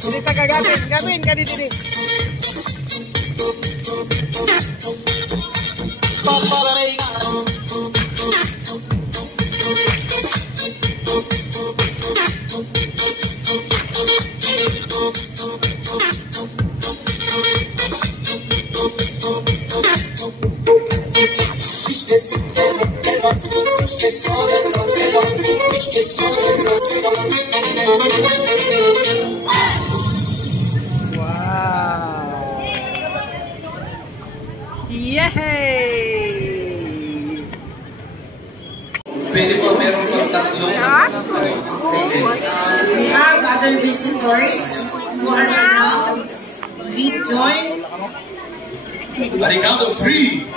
Hindi ka gagawin ka dito. Yay! Pwede po, meron pang tatlong. We have other visitors who are around. Please join. At the count of 3.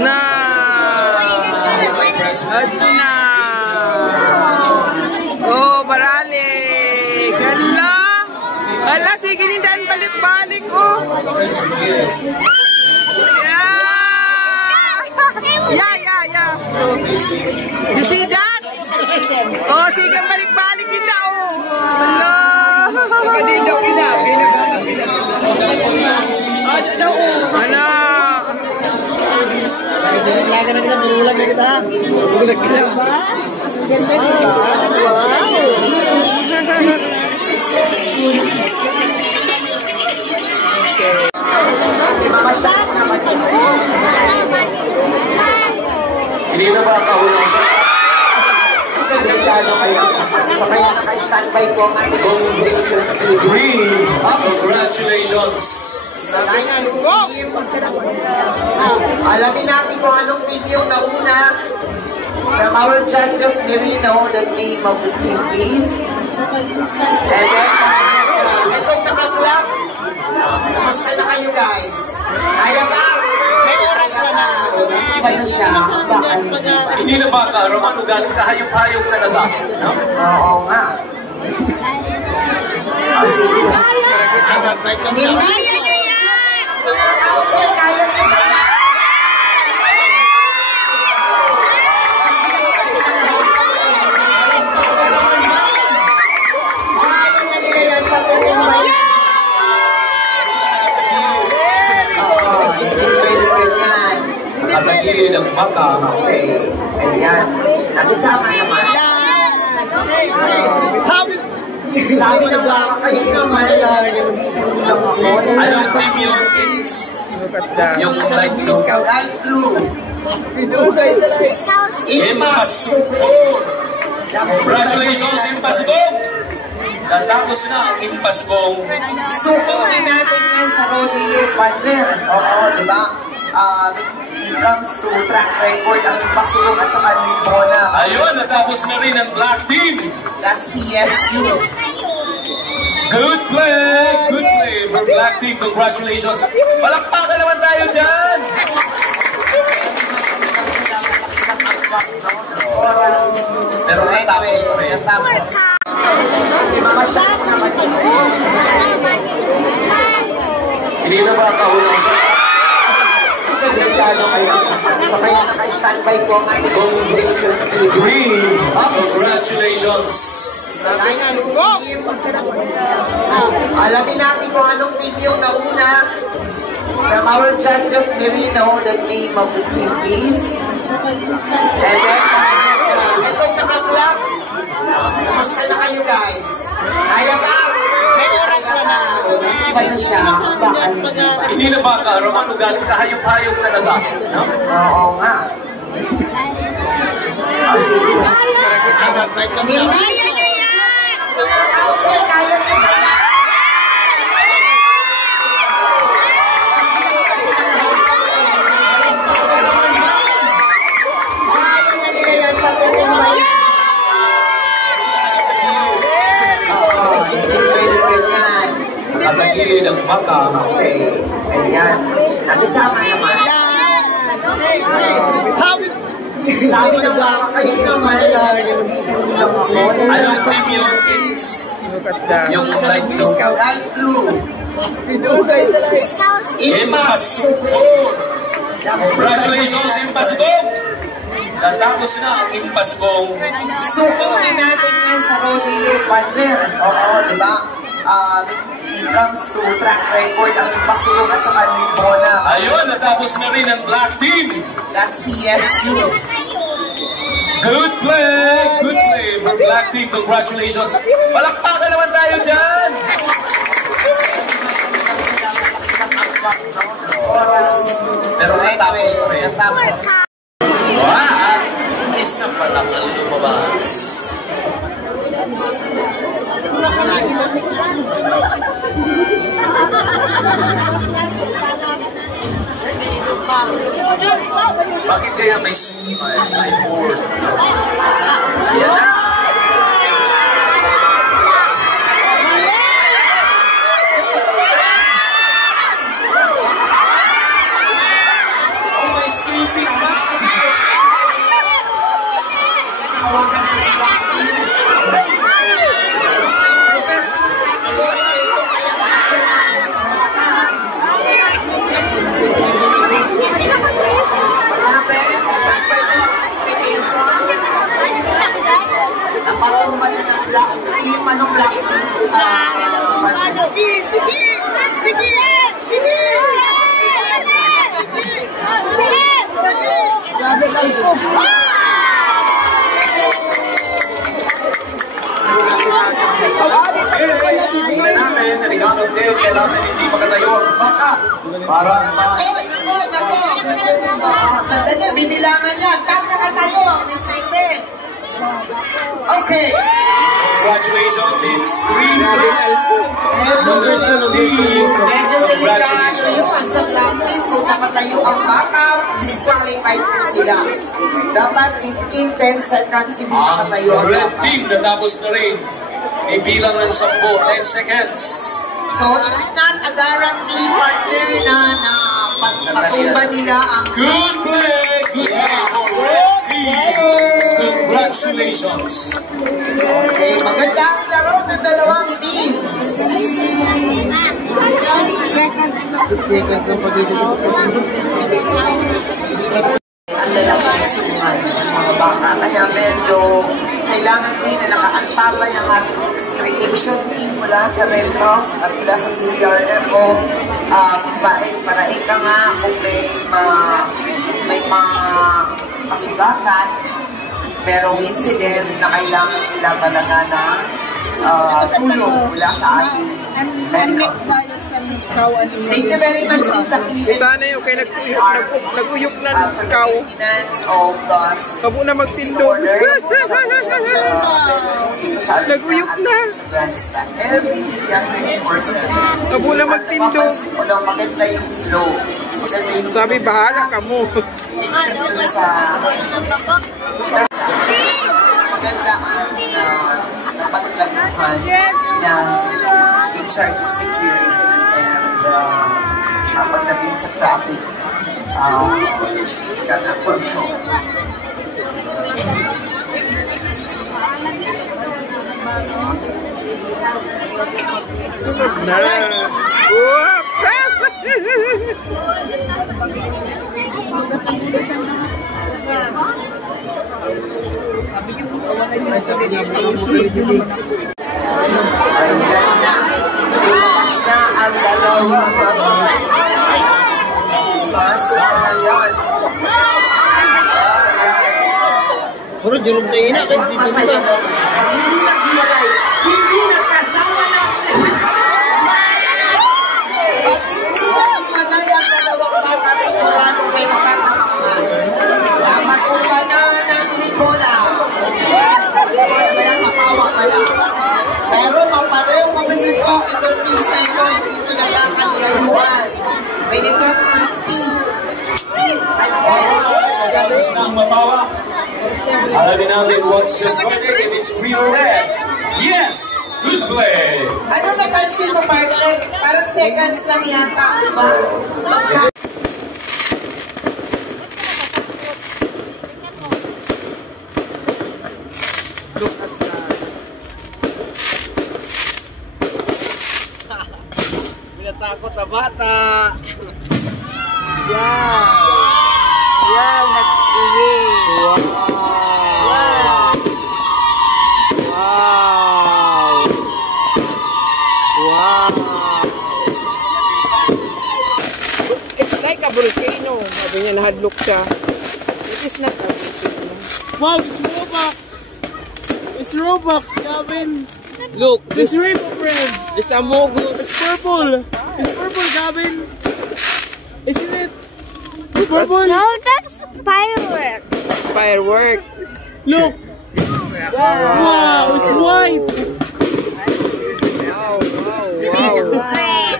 Na. Oh, barali. Hala. Hala, sige nindan balik-balik oh. Yeah. You see that? Oh, sige balik-balik din daw. Hala. Ano? Laga na kita, berulang na kita. Berulang kita ba? Ganda diba? Wow! Okay, mamasyal ko naman po. Hindi na ba kahunang sa? Delikado kayo. Sa kaya naka-standby po ang ating consideration team. Green, congratulations! Sa line team. Alamin natin kung anong team yung nauna. From our judges, may we know the name of the team, please. And then, itong naka-black. Kamusta na kayo, guys? Kaya ba? May oras pa na. Ba na siya? Baka Hindi na ba ka, Romano, galing kahayop-hayop ka na ba? No? Oo nga. Sige. Hindi siya. Okay, kaya niyo ba? Nakatagili ng baka. Okay. Ayan. Nakisama naman. Sabi ng baka kayo naman. Anong team yung Kings? Yung light blue? Light blue. Impossible! Congratulations, Impossible! Natapos na ang Impossible. Sukitin natin yan sa rodeo partner. Oo, di ba? When it comes to track record, ang Impossible at saka Limbona. Ayun, natapos na rin ang Black Team. That's PSU. Good play for Black Team. Congratulations. Palakpakan naman tayo dyan. Pero natapos na rin. Hindi mamasyal ko naman. Hindi na ba kahunang sa? Delikado kayo. Sa kaya naka-standby po ang ating consideration team. Green, congratulations. Sa line team. Alamin natin kung anong team yung nauna. From our judges, may we know the name of the team, please. And then, itong naka-black. Kamusta na kayo, guys? Kaya ba? May oras pa na. Ba na siya? Baka hindi pa. Hindi na ba ka, Romano, galing kahayop-hayop ka na ba? No? Oo nga. Sige. Hindi siya. Okay, kaya niyo ba? Nakatagili ng Baka. Okay. Ayan. Nakisama naman. Sabi ng baka kayo naman. Anong team yung Kings? Yung light blue? Light blue. Impossible! Congratulations, Impossible! Natapos na ang Impossible. Sukitin natin yan sa rodeo partner. Oo, di ba? When it comes to track record, ang Impossible at saka Limbona. Ayun, natapos na rin ang Black Team. That's PSU. Good play for Black Team. Congratulations. Palakpakan naman tayo dyan. Pero natapos na rin. Wow! Isa pa lang ang lumabas. Bakit kaya may smile, may board? Ayan na! Oh, may skipping na! Professional category na ito, kaya makasumaya ang baka. What happened? Stand by the expectation. Napatumba na ng black team. Anong black team? Sige! Tingnan natin, naligaw ng tail, kailangan hindi makatayo ang baka. Para Nako! Sandali, binilangan niya. Pag nakatayo, excited. Okay. congratulations, it's green flag. Medyo delikado yun Congratulations. sa black team. Kung nakatayo ang baka, disqualified po sila. Dapat within 10 seconds hindi nakatayo Ang ang red baka. team natapos na rin. Ibilang ng 10 seconds. So, it's not a guarantee partner na patumba nila ang... Good play! Good play for red team. Congratulations. Okay, maganda ang laro ng dalawang teams. Ang lalaki ng suman ng mga baka. Kaya medyo kailangan din na nakaantabay ang ating excretation team mula sa Red Cross at mula sa CBRFO para ika nga kung may masugatan, merong incident na kailangan nila talaga ng tulong mula sa ating medical team. Thank you very much din sa PNP. Tanay, okay, naguyok na ng ikaw. Kabo na magtindog. Naguyok na. Kabo na magtindog. Maganda yung flow. Sabi, bahala ka mo. Maganda ang napagplanuhan ng in-charge sa security and pagdating sa traffic control. Sunod na. Whoop! Ayan na. Lumas na ang dalawang babae. Masumayan. Puro jurog na ina kasi dito Masaya ka. mo. Hindi naghiwalay. Hindi nagkasama ng pag hindi naghiwalay ang dalawang bata, sigurado may makatamaan. Dapat umpanan ng Libona. Libona ba yung mapawa pala? Pero maparehong mabilis po itong teams na ito. Hindi ito nagkakalayuan. When it comes to speed, Natapos na ang mapawa. Alamin natin what's the verdict if it's green or red. Yes! Good play! Ano napansin mo, partner? Parang seconds lang yata, di ba? Look at that. Pinatakot na bata. Wow! Wow, nag-uwi! Wow! Wow! Wow! It's like a volcano. Sabi niya, nahadlok siya. It is not a volcano. Wow, it's Robux. It's Robux, Gavin. Look, It's Rainbow Friends. this amogus. It's purple. It's purple, Gavin. Isn't it? It's purple. No, that's fireworks. Firework. Look. Wow, it's white. Wow, wow, wow.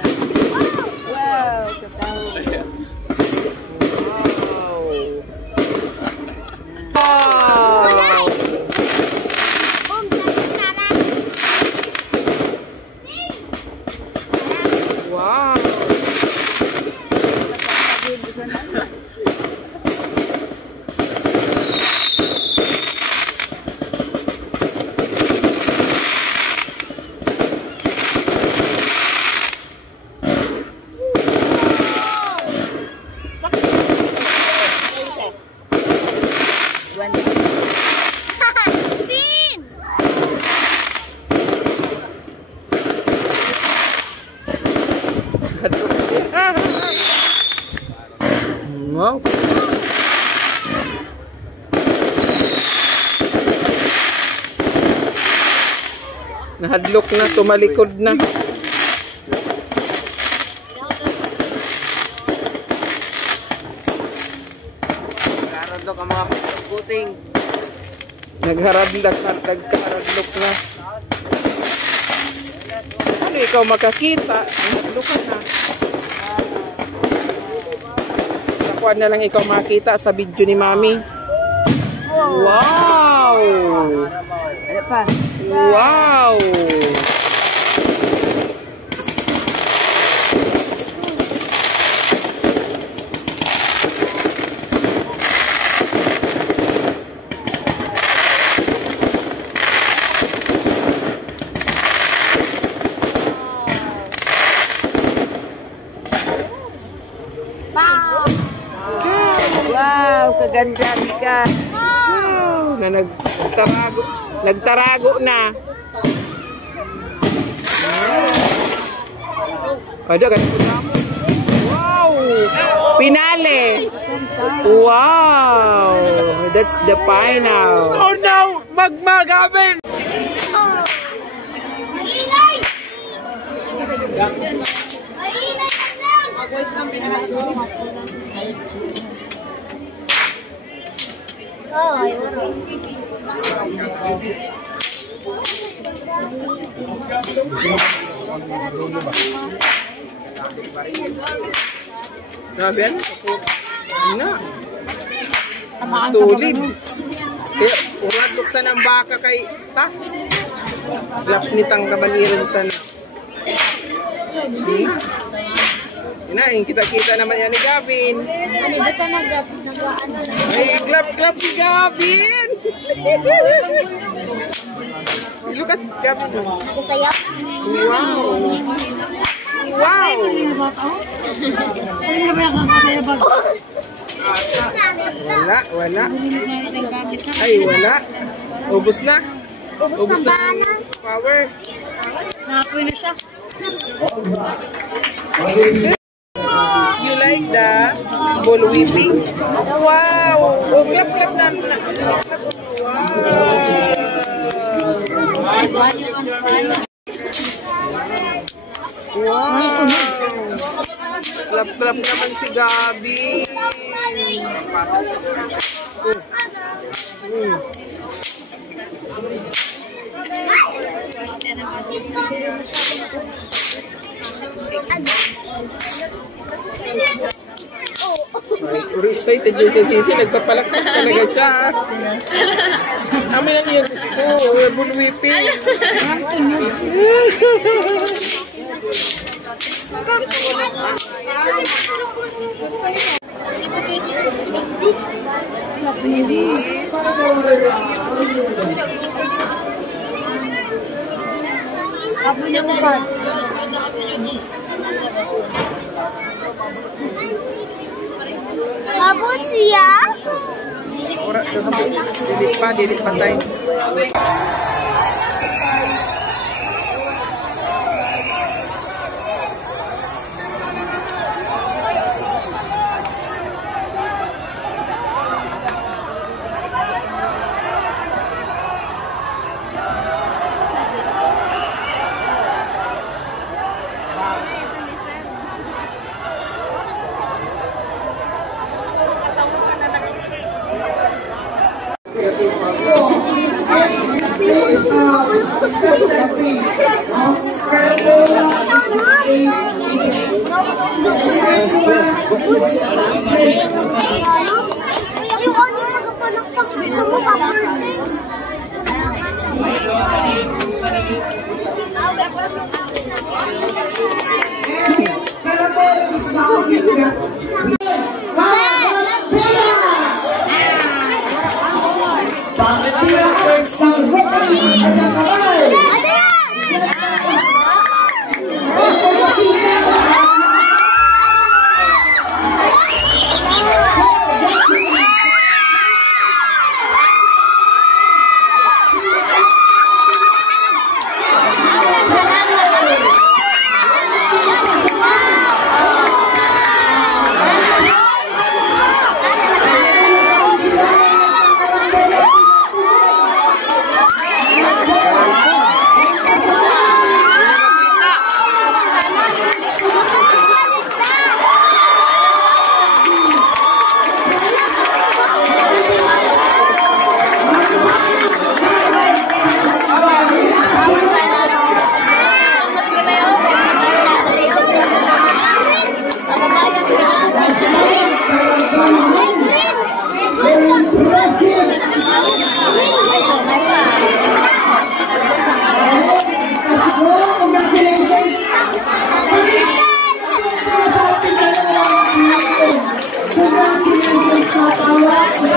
Wow. Bean! Wow. Nahadlok na, tumalikod na. Karadlok ang mga puting. Nagharadlok na. Ano ikaw makakita? Nahadlok ka na. Nakuha na lang ikaw makita sa video ni Mami. Wow! Ano pa? Wow! Wow, kaganda ka. Na nagtarago na. Ada kan? Wow! Pinale! Wow! That's the final. Oh no! Magma, Gavin! Inay! Inay lang! Oh, ayun. Sabi ano? Na. Solid. Kaya, urat buksan ang baka kay ta. Lapnitang kabaliran sana. Yung kita-kita naman yan ni Gavin. Ano, basta nag-ano na. Ay, clap si Gavin! Look at Gavin. Nagsayaw. Wow! Wow! Wala. Ay, wala. Ubus na. Ubus na Power. Nakapoy na siya. You like the ball whipping? Wow! Oh, clap na. Wow! Clap naman si Gabi. Excited yun si Sisi. Nagpapalakpak talaga siya. Amin lang yung gusto. Bulwipin. Apo niya mo ba? Apo siya? Dilit pa tayo.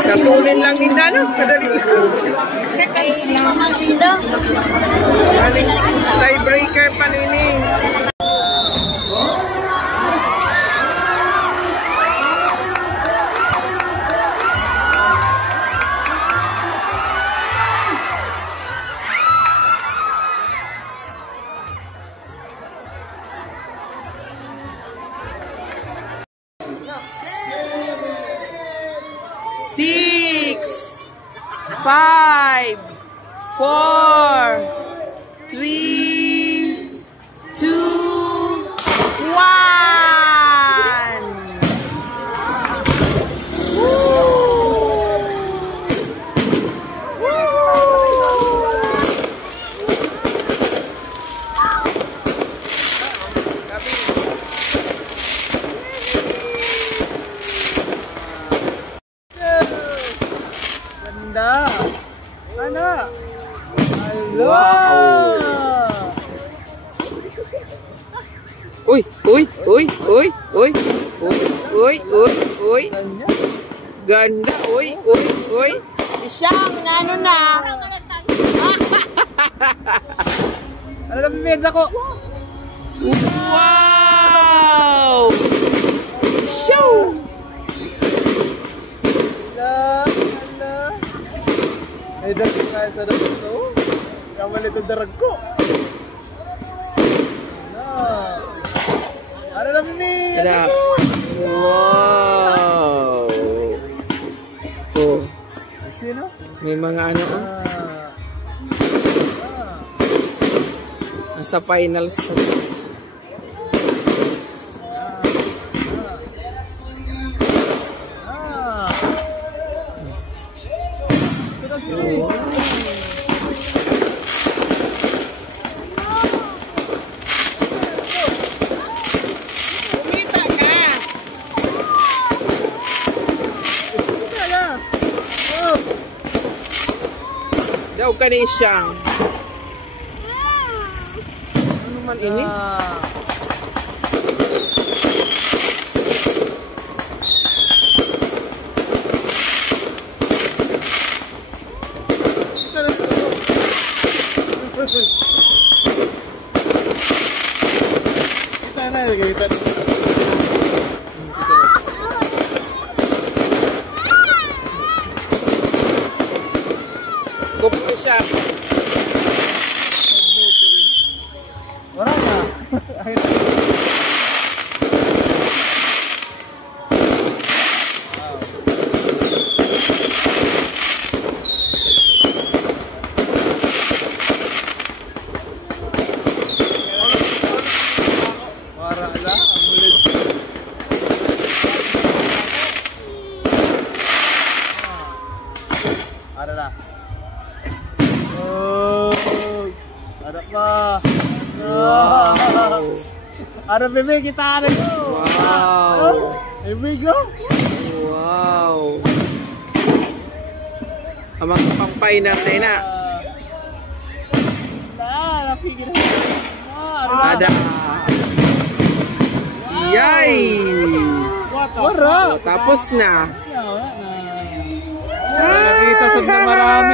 Katulin lang din na, no? Kadali lang. Seconds lang. Tiebreaker pa nining. Six, 5, 4, 3, 2, 1. Ganda. Ano? Hello. Uy, uy, uy, uy, uy, uy, uy, uy. Ganda, uy, uy, uy. Isang ano na. Ano na pinagda ko? Wow! Shoo! Hala. Ay, dahil nga sa darag ko. Kamali itong darag ko. Ano na pinagda Tara. ko? Wow! Oh, Sino? may mga ano, oh. Nasa finals. ka ni Isyang. Ano man ini? Kita na, kita. Kupo siya. Wala na. Ada lah. Oh, ada apa? Wow. Ada bebek kita ada tu. Wow. Bebek go. Wow. Amang pampay na na. Nah, rapi kita. Ada. Yay. Wara. Tapos na. Kita sa marami.